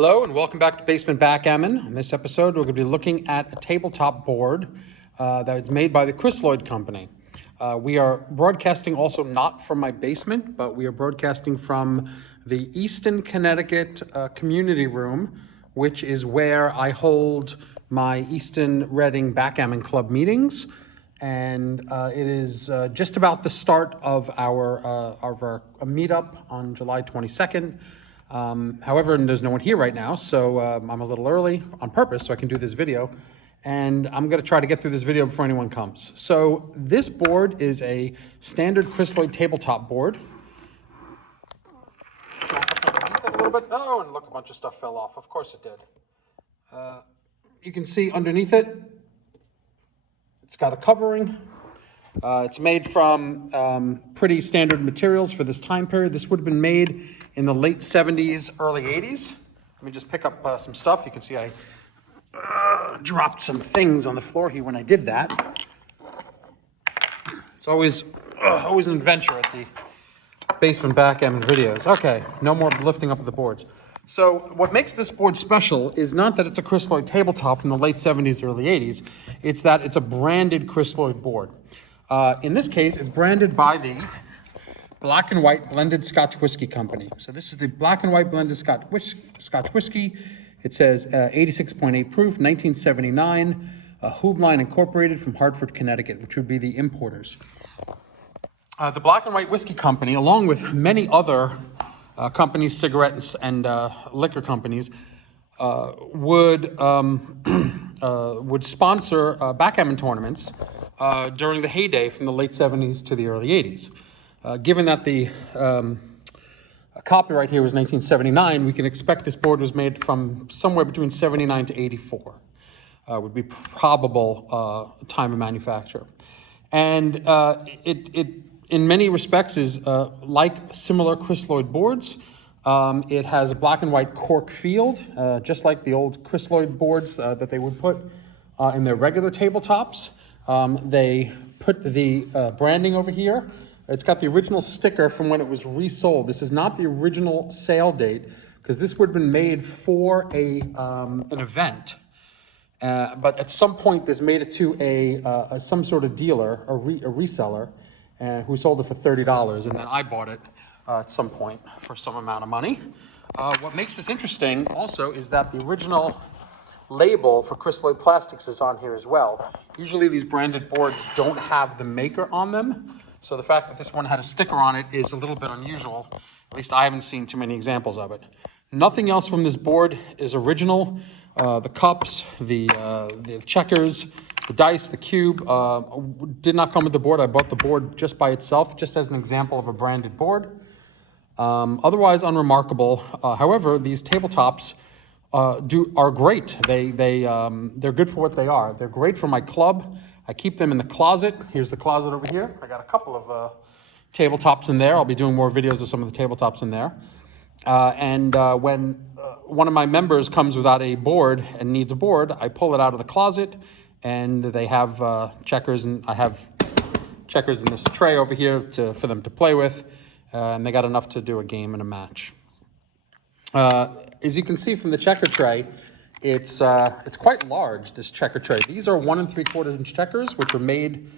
Hello and welcome back to Basement Backgammon. In this episode, we're going to be looking at a tabletop board that is made by the Crisloid company. We are broadcasting also not from my basement, but we are broadcasting from the Easton, Connecticut community room, which is where I hold my Easton Reading Backgammon Club meetings. And it is just about the start of our meetup on July 22nd. However, there's no one here right now, so I'm a little early on purpose so I can do this video. And I'm going to try to get through this video before anyone comes. So this board is a standard Crisloid tabletop board. A little bit. Oh, and look, a bunch of stuff fell off. Of course it did. You can see underneath it, it's got a covering. It's made from pretty standard materials for this time period. This would have been made in the late 70s, early 80s. Let me just pick up some stuff. You can see I dropped some things on the floor here when I did that. It's always an adventure at the Basement Backgammon videos. Okay, no more lifting up of the boards. So what makes this board special is not that it's a Crisloid tabletop from the late 70s, early 80s. It's that it's a branded Crisloid board. In this case, it's branded by the Black and White Blended Scotch Whiskey Company. So this is the Black and White Blended Scotch Whiskey. It says 86.8 proof, 1979, Hoobline Incorporated from Hartford, Connecticut, which would be the importers. The Black and White Whiskey Company, along with many other companies, cigarette and liquor companies, would sponsor backgammon tournaments during the heyday from the late 70s to the early 80s. Given that the copyright here was 1979, we can expect this board was made from somewhere between 79 to 84, would be probable time of manufacture. And it in many respects is like similar Crisloid boards. It has a black and white cork field, just like the old Crisloid boards that they would put in their regular tabletops. They put the branding over here. It's got the original sticker from when it was resold. This is not the original sale date because this would have been made for an event. But at some point, this made it to some sort of dealer, a reseller, who sold it for $30, and then I bought it at some point for some amount of money. What makes this interesting also is that the original label for Crisloid Plastics is on here as well. Usually these branded boards don't have the maker on them, so the fact that this one had a sticker on it is a little bit unusual. At least I haven't seen too many examples of it. Nothing else from this board is original. The cups, the checkers, the dice, the cube did not come with the board. I bought the board just by itself, just as an example of a branded board. Otherwise unremarkable. However, these tabletops are great. They're good for what they are. They're great for my club. I keep them in the closet. Here's the closet over here. I got a couple of tabletops in there. I'll be doing more videos of some of the tabletops in there. When one of my members comes without a board and needs a board, I pull it out of the closet, and they have checkers, and I have checkers in this tray over here for them to play with, and they got enough to do a game and a match. As you can see from the checker tray, it's quite large, this checker tray. These are 1 3/4 inch checkers, which are made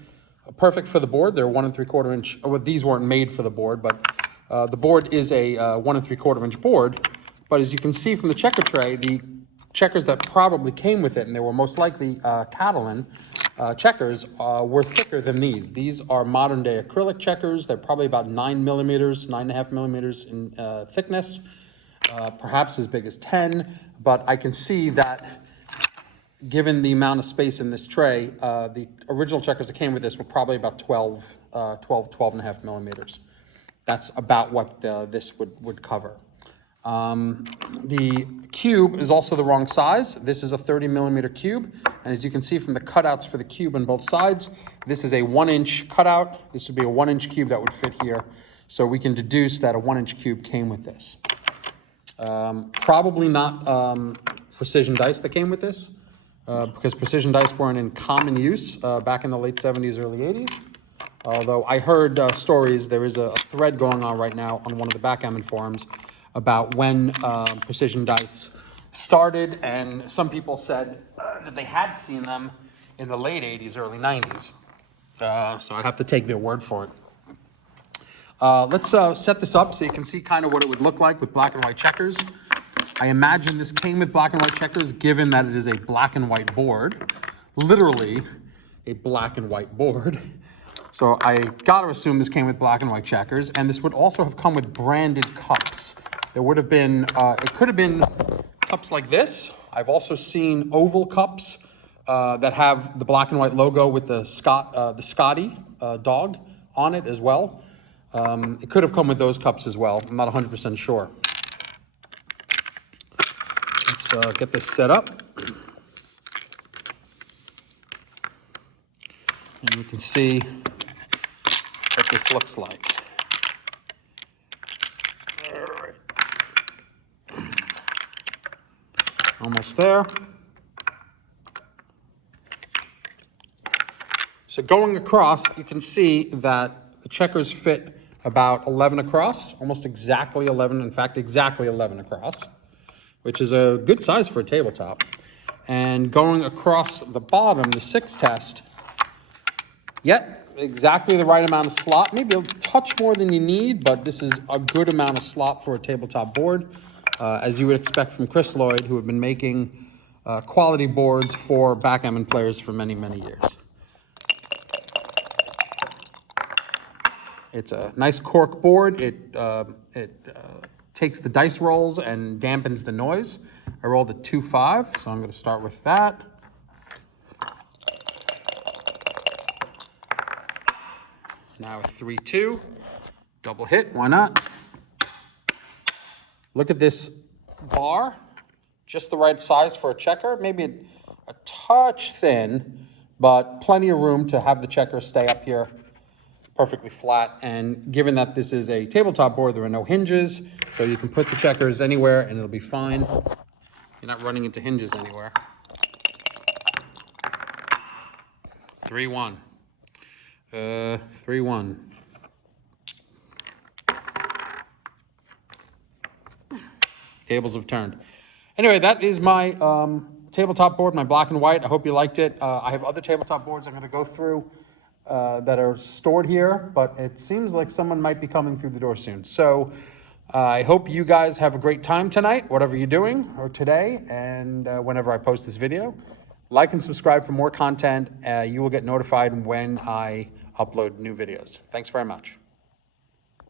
perfect for the board. They're 1 3/4 inch. Well, these weren't made for the board, but the board is a 1 3/4 inch board. But as you can see from the checker tray, the checkers that probably came with it, and they were most likely Catalan checkers, were thicker than these. These are modern day acrylic checkers. They're probably about 9 millimeters, 9.5 millimeters in thickness. Perhaps as big as 10, but I can see that given the amount of space in this tray, the original checkers that came with this were probably about 12 and a half millimeters. That's about what this would cover. The cube is also the wrong size. This is a 30 millimeter cube, and as you can see from the cutouts for the cube on both sides, this is a 1 inch cutout. This would be a 1 inch cube that would fit here, so we can deduce that a 1 inch cube came with this. Probably not precision dice that came with this, because precision dice weren't in common use back in the late 70s, early 80s. Although I heard stories, there is a thread going on right now on one of the backgammon forums about when precision dice started, and some people said that they had seen them in the late 80s, early 90s. So I'd have to take their word for it. Let's set this up so you can see kind of what it would look like with black and white checkers. I imagine this came with black and white checkers, given that it is a black and white board, literally a black and white board. So I got to assume this came with black and white checkers, and this would also have come with branded cups. There would have been, it could have been cups like this. I've also seen oval cups that have the black and white logo with the Scotty dog on it as well. It could have come with those cups as well. I'm not 100% sure. Let's get this set up. And you can see what this looks like. All right. Almost there. So going across, you can see that the checkers fit about 11 across, almost exactly 11, in fact, exactly 11 across, which is a good size for a tabletop. And going across the bottom, the 6 test, yep, exactly the right amount of slot, maybe a touch more than you need, but this is a good amount of slot for a tabletop board, as you would expect from Crisloid, who have been making quality boards for backgammon players for many, many years. It's a nice cork board. It takes the dice rolls and dampens the noise. I rolled a 2-5, so I'm going to start with that. Now a 3-2, double hit, why not? Look at this bar, just the right size for a checker, maybe a touch thin, but plenty of room to have the checker stay up here perfectly flat. And given that this is a tabletop board, there are no hinges, so you can put the checkers anywhere and it'll be fine. You're not running into hinges anywhere. 3-1. 3-1. Tables have turned. Anyway, that is my tabletop board, my black and white. I hope you liked it. I have other tabletop boards I'm going to go through that are stored here, but it seems like someone might be coming through the door soon. So I hope you guys have a great time tonight, whatever you're doing, or today, and whenever I post this video. Like and subscribe for more content. You will get notified when I upload new videos. Thanks very much.